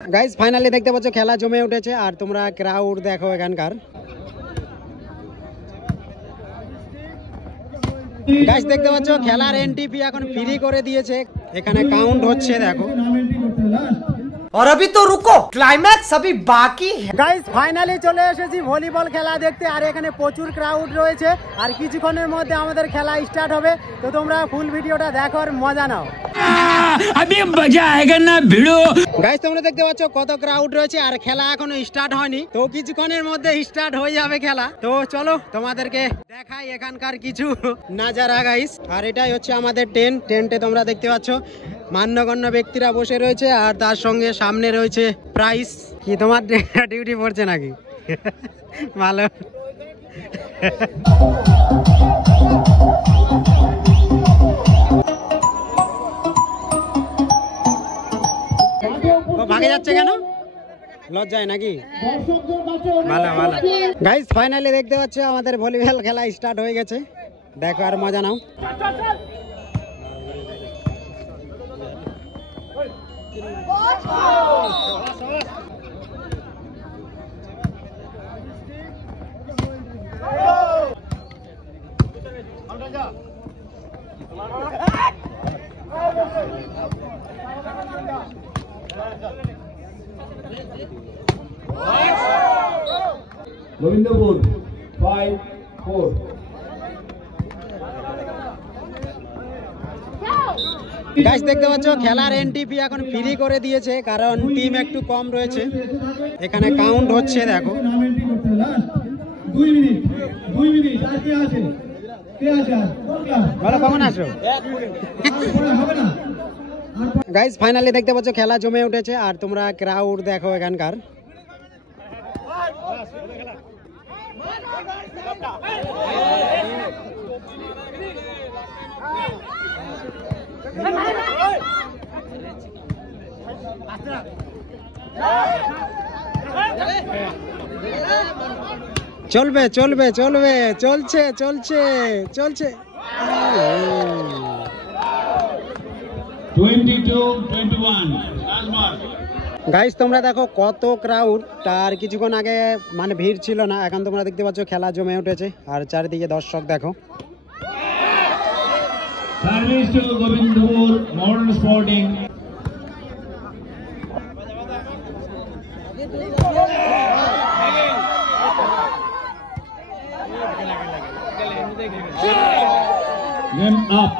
Guys finally দেখতে পাচ্ছ খেলা জমে উঠেছে আর তোমরা ক্রাউড দেখো এখানকার। গাইস দেখতে পাচ্ছ খেলার এন্ট্রি ফি এখন ফ্রি করে দিয়েছে, এখানে কাউন্ট হচ্ছে দেখো। और अभी तो रुको, क्लाइमैक्स अभी बाकी है। গাইস ফাইনালি চলে এসেছি ভলিবল খেলা দেখতে, আর এখানে প্রচুর ক্রাউড রয়েছে আর কিছুক্ষণের মধ্যে আমাদের খেলা স্টার্ট হবে। তো তোমরা ফুল ভিডিওটা দেখো আর মজা নাও। अभी मजा आएगा ना भिड़ो। গাইস তোমরা দেখতে পাচ্ছ কত ক্রাউড রয়েছে আর খেলা এখনো স্টার্ট হয়নি, তো কিছুক্ষণের মধ্যে স্টার্ট হয়ে যাবে খেলা। তো চলো তোমাদেরকে দেখাই এখানকার কিছু নাজারা গাইস। আর এটাই হচ্ছে আমাদের টেন্টে তোমরা দেখতে পাচ্ছ মান্যগণ্য ব্যক্তিরা বসে রয়েছে আর তার সঙ্গে সামনে রয়েছে প্রাইস। কি তোমার ডিউটি পড়ছে নাকি? ভালো। ভাগে যাচ্ছে কেন? লজ্জায় নাকি? ভালো ভালো। গাইস ফাইনালি দেখতে পাচ্ছ আমাদের ভলিবল খেলা স্টার্ট হয়ে গেছে, দেখো আর মজা নাও। গোবিন্দপুর 5-4। গাইস দেখতে পাচ্ছ খেলার এন্ট্রি ফি এখন ফ্রি করে দিয়েছে, কারণ টিম একটু কম রয়েছে, এখানে কাউন্ট হচ্ছে দেখো। 2 মিনিট আর কে আছে? ভালো কমন আসো। গাইস ফাইনালি দেখতে পাচ্ছ খেলা জমে উঠেছে আর তোমরা ক্রাউড দেখো এখানকার। চলবে চলবে চলবে, চলছে চলছে চলছে। 22-21 গাইস তোমরা দেখো কত ক্রাউড, তার কিছুক্ষণ আগে মানে ভিড় ছিল না, এখন তোমরা দেখতে পাচ্ছ খেলা জমে উঠেছে আর চারিদিকে দর্শক দেখো। Service to Gobindapur modern sporting. Game up.